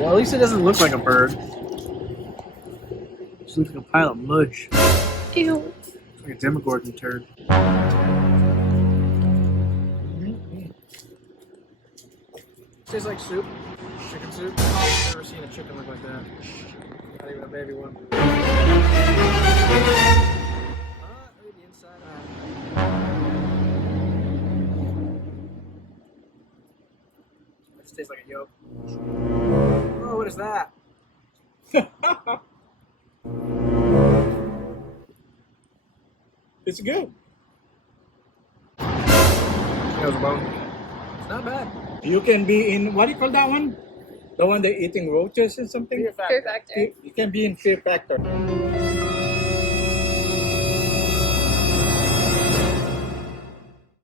Well, at least it doesn't look like a bird. It just looks like a pile of mush. Ew. It's like a Demogorgon turd. Tastes like soup. Chicken soup. I've never seen a chicken look like that. Not even a baby one. Maybe the inside. It just tastes like a yolk. Oh, what is that? It's good. That was a bone. It's not bad. You can be in, what do you call that one? The one they're eating roaches and something? Fear Fear factor. factor. You can be in Fear Factor.